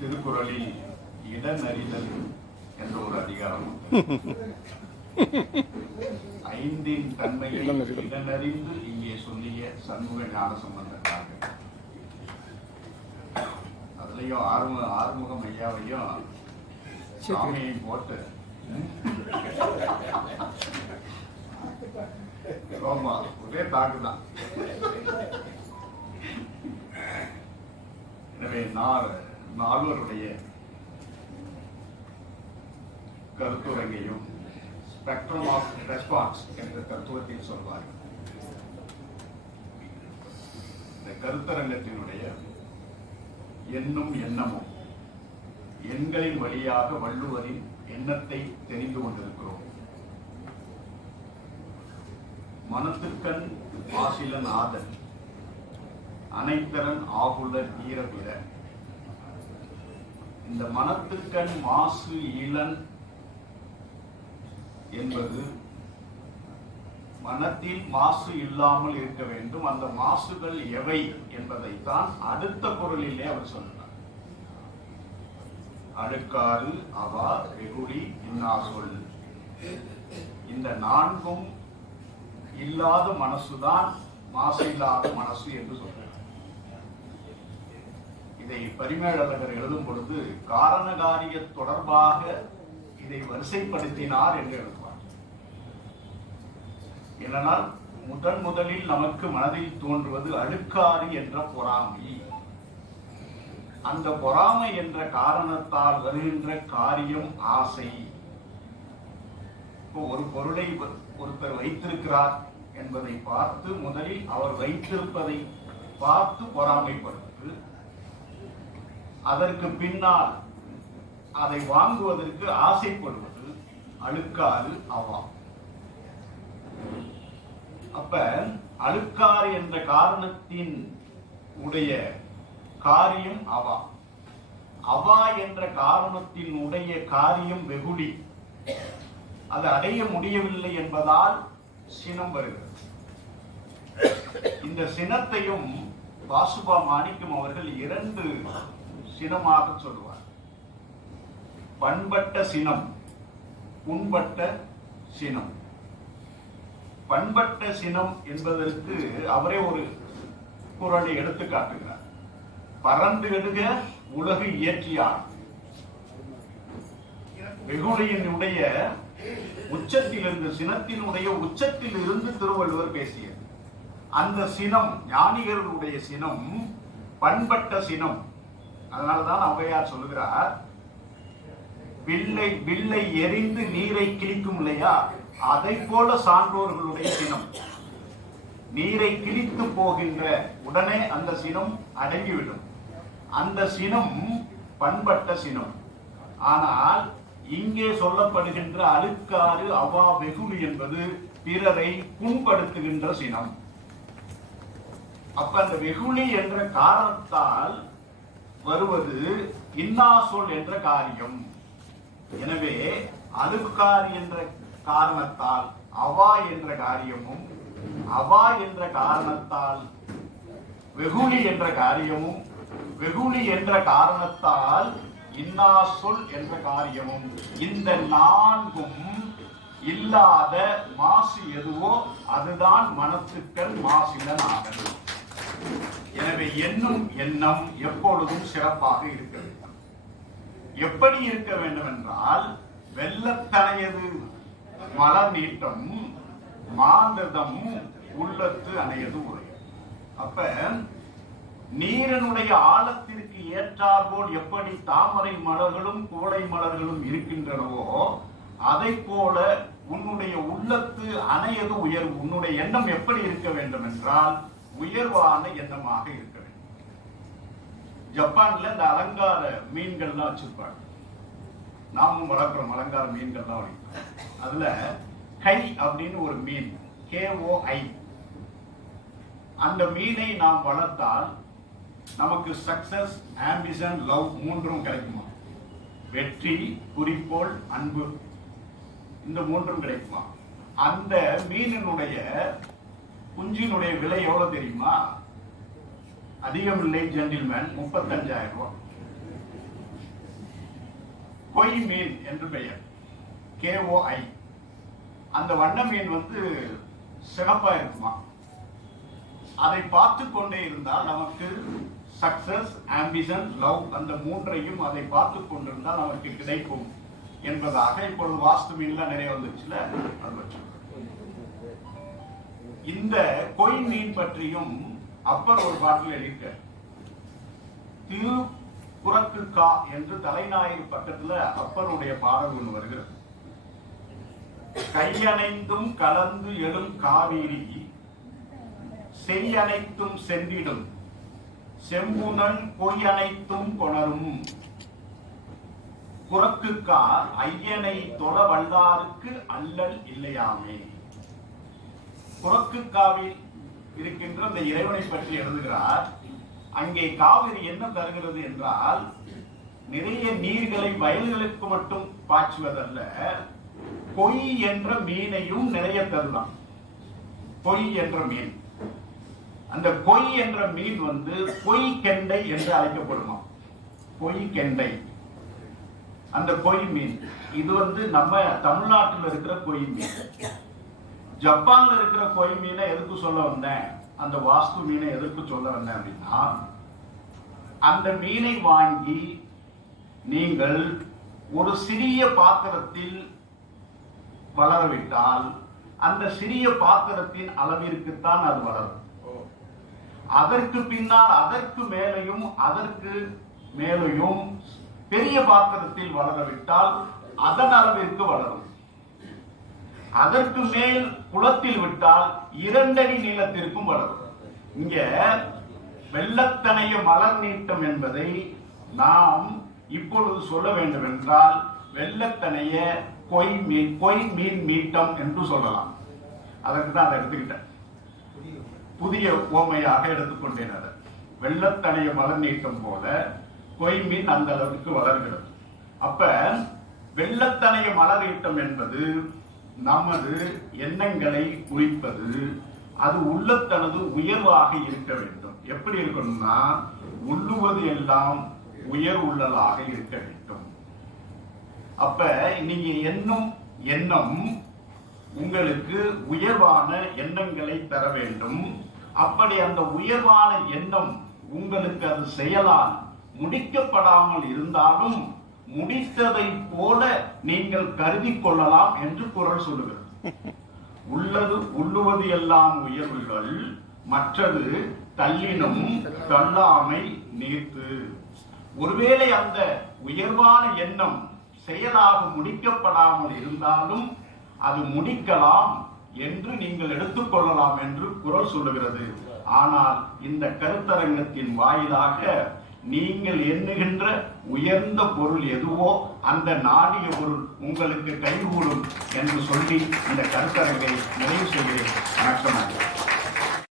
திருக்குறளில் இடனறிதல் என்ற ஒரு அதிகாரம் ஐந்தின் தன்மையை இடனறிந்து இங்கே சொல்லிய சண்முக ஞான சம்பந்தராக அதுலயும் ஆறுமுகம் ஐயாவையும் சாமியையும் போட்டு ஆமா ஒரே தாக்குதான். எனவே நால்வருடைய கருத்துரையையும் ஸ்பெக்ட்ரம் ஆஃப் ரெஸ்பான்ஸ் என்ற தத்துவத்தில் சொல்வார்கள். இந்த கருத்தரங்கத்தினுடைய எண்ணும் எண்ணமும் எண்களின் வழியாக வள்ளுவரின் எண்ணத்தை தெரிந்து கொண்டிருக்கிறோம். மனத்துக்கண் மாசிலன் ஆதல் அனைத்தரன் ஆகுலர் ஈரபிற. இந்த மனத்துக்கண் மாசு இளன் என்பது மனத்தில் மாசு இல்லாமல் இருக்க வேண்டும். அந்த மாசுகள் எவை என்பதைத்தான் அடுத்த குறளிலே அவர் சொல்றார். அழுக்காறு அவா வெகுளி இன்னா சொல். இந்த நான்கும் இல்லாத மனசுதான் மாசு இல்லாத மனசு என்று சொல்றார். இதை பரிமேலழகர் எழுதும் பொழுது காரணகாரிய தொடர்பாக இதை வரிசைப்படுத்தினார் என்று எழுதுவார். ஏனென்றால் முதலில் நமக்கு மனதில் தோன்றுவது அழுக்காறு என்ற பொறாமை. அந்த பொறாமை என்ற காரணத்தால் வருகின்ற காரியம் ஆசை. இப்போ ஒரு பொருளை ஒருத்தர் வைத்திருக்கிறார் என்பதை பார்த்து முதலில் அவர் வைத்திருப்பதை பார்த்து பொறாமைப்படுவது, அதற்கு பின்னால் அதை வாங்குவதற்கு ஆசைப்படுவது அழுக்காறு அவா. அப்ப அழுக்காறு என்ற காரணத்தின் உடைய காரியம் அவா. அவா என்ற காரணத்தின் உடைய காரியம் வெகுளி. அது அடைய முடியவில்லை என்பதால் சினம் வருகிறது. இந்த சினத்தையும் வாசுபா மாணிக்கம் அவர்கள் இரண்டு சினமாக சொல்லுவார். பண்பட்ட சினம், புண்பட்ட சினம். பண்பட்ட சினம் என்பதற்கு அவரே ஒரு குறளை எடுத்து காட்டுகிறார். பறந்து எடுக உலகு இயற்றியார். வெகுளியினுடைய உச்சத்தில் இருந்து, சினத்தினுடைய உச்சத்தில் இருந்து திருவள்ளுவர் பேசியது. அந்த சினம் ஞானிகளுடைய சினம் பண்பட்ட சினம். அதனால்தான் ஔவையார் சொல்லுகிறார், வில்லை எரிந்து நீரை கிழிக்கும் இல்லையா, அதை போல சான்றோர்களுடைய சினம். நீரை கிழித்து போகின்ற உடனே அந்த சினம் அடங்கிவிடும். அந்த சினம் பண்பட்ட சினம். ஆனால் இங்கே சொல்லப்படுகின்ற அழுக்காறு அவா வெகுளி என்பது பிறரை புண்படுத்துகின்ற சினம். அப்ப அந்த வெகுளி என்ற காரணத்தால் வருவது இன்னா சொல் என்ற காரியம். எனவே அழுக்காறு என்ற காரணத்தால் அவா என்ற காரியமும், அவா என்ற காரணத்தால் வெகுளி என்ற காரியமும், வெகுளி என்ற காரணத்தால் இன்னா சொல் என்ற காரியமும், இந்த நான்கும் இல்லாத மாசு எதுவோ அதுதான் மனத்துக்கள் மாசிலன் ஆகல். எனவே எண்ணும் எண்ணம் எப்பொழுதும் சிறப்பாக இருக்க வேண்டும். எப்படி இருக்க வேண்டும் என்றால், வெள்ளத்தனையது மலர் நீட்டம் மாந்ததம் உள்ளத்து அணையது உரை. அப்ப நீரனுடைய ஆழத்திற்கு ஏற்றாற்போல் எப்படி தாமரை மலர்களும் கோடை மலர்களும் இருக்கின்றனவோ அதை போல உன்னுடைய உள்ளத்து அணையது உயர்வு. உன்னுடைய எண்ணம் எப்படி இருக்க வேண்டும் என்றால் உயர்வான எண்ணமாக இருக்க வேண்டும். ஜப்பான்ல இந்த அலங்கார மீன்கள்லாம் வச்சிருப்பாங்க. நாமும் வளர்க்கிறோம் அலங்கார மீன்கள்லாம் வளர்க்கிறோம். அதுல கை அப்படின்னு ஒரு மீன், KOI. அந்த மீனை நாம் வளர்த்தால் நமக்கு சக்சஸ், ஆம்பிஷன், லவ் மூன்றும் கிடைக்குமா? வெற்றி, குறிக்கோள், அன்பு, இந்த மூன்றும் கிடைக்குமா? அந்த மீனினுடைய குஞ்சினுடைய விலை எவ்வளவு தெரியுமா? அதிகம் இல்லை ஜென்டில்மேன், 35,000 ரூபாய். கொய் மீன் என்று பெயர், KOI. அந்த வண்ண மீன் சிகப்பா இருக்குமா. அதை பார்த்து கொண்டே இருந்தால் நமக்கு சக்சஸ், ஆம்பிஷன், லவ் அந்த மூன்றையும் அதை பார்த்து கொண்டிருந்தால் நமக்கு கிடைக்கும் என்பதாக இப்பொழுது வாஸ்து மீன்ல நிறைய வந்துச்சுல. இந்த கொய் மீன் பற்றியும் அப்பர் ஒரு பாட்டில் எழுதியிருக்க. திரு புறக்கு கா என்று தலைநாயக பக்கத்துல அப்பருடைய பாடல் ஒன்று வருகிறது. கையனைத்தும் கலந்து எழும் காவேரி செய்யனைத்தும் சென்றிடும் செம்புனன் பொய் அனைத்தும் கொணரும் புறக்குக்கா ஐயனை தொழ வல்லாருக்கு அல்லல் இல்லையாமே. புறக்குக்காவில் இருக்கின்ற அந்த இறைவனை பற்றி எழுதுகிறார். அங்கே காவிரி என்ன தருகிறது என்றால், நிறைய நீர்களை வயல்களுக்கு மட்டும் பாய்ச்சுவதல்ல, பொய் என்ற மீனையும் நிறைய தருதான். பொய் என்ற மீன், அந்த பொய் என்ற மீன் பொய் கெண்டை என்று அழைக்கப்படுமா. பொய் கெண்டை, அந்த பொய் மீன் இது நம்ம தமிழ்நாட்டில் இருக்கிற பொய் மீன். ஜப்பான்ல இருக்கிற கொய் மீனை எதுக்கு சொல்ல வந்தேன், அந்த வாஸ்து மீனை எதற்கு சொல்ல வந்தேன் அப்படின்னா, அந்த மீனை வாங்கி நீங்கள் ஒரு சிறிய பாத்திரத்தில் வளரவிட்டால் அந்த சிறிய பாத்திரத்தின் அளவிற்குத்தான் அது வளரும். அதற்கு பின்னால் அதற்கு மேலையும் பெரிய பாத்திரத்தில் வளரவிட்டால் அதன் அளவிற்கு வளரும். அதற்கு மேல் குளத்தில் விட்டால் 2 அடி நீளத்திற்கும் வளரும். இங்க வெள்ளத்தனைய மலர் நீட்டம் என்பதை நாம் இப்பொழுது சொல்ல வேண்டும் என்றால், வெள்ளத்தனைய கொய் மீன் மீட்டம் என்று சொல்லலாம். அதற்கு தான் அதை எடுத்துக்கிட்டேன், புதிய ஓமையாக எடுத்துக்கொண்டேன். அதை வெள்ளத்தனைய மலர் நீட்டம் போல கொய் மீன் அந்த அளவுக்கு வளர்கிறது. அப்ப வெள்ளத்தனைய மலர் நீட்டம் என்பது நமது எண்ணங்களை குறிப்பது. அது உள்ளத்தனது உயர்வாக இருக்க வேண்டும். எப்படி இருக்கணும்னா, உள்ளுவது எல்லாம் உயர் உள்ளலாக இருக்க வேண்டும். அப்ப நீங்க எண்ணம் உங்களுக்கு உயர்வான எண்ணங்களை தர வேண்டும். அப்படி அந்த உயர்வான எண்ணம் உங்களுக்கு அது செயலால் முடிக்கப்படாமல் இருந்தாலும் முடித்ததை போல நீங்கள் கருதி கொள்ளலாம் என்று குறள் சொல்லுகிறது. உள்ளுவது எல்லாம் உயர்வுகள், மற்றது தள்ளினும் தள்ளாமை நீர்த்து. ஒருவேளை அந்த உயர்வான எண்ணம் செயலாக முடிக்கப்படாமல் இருந்தாலும் அது முடிக்கலாம் என்று நீங்கள் எடுத்துக்கொள்ளலாம் என்று குறள் சொல்லுகிறது. ஆனால் இந்த கருத்தரங்கத்தின் வாயிலாக நீங்கள் எண்ணுகின்ற உயர்ந்த பொருள் எதுவோ அந்த நாடிய பொருள் உங்களுக்கு கைகூடும் என்று சொல்லி இந்த கருத்தரங்கை நிறைவு செய்கிறேன். வணக்கம்.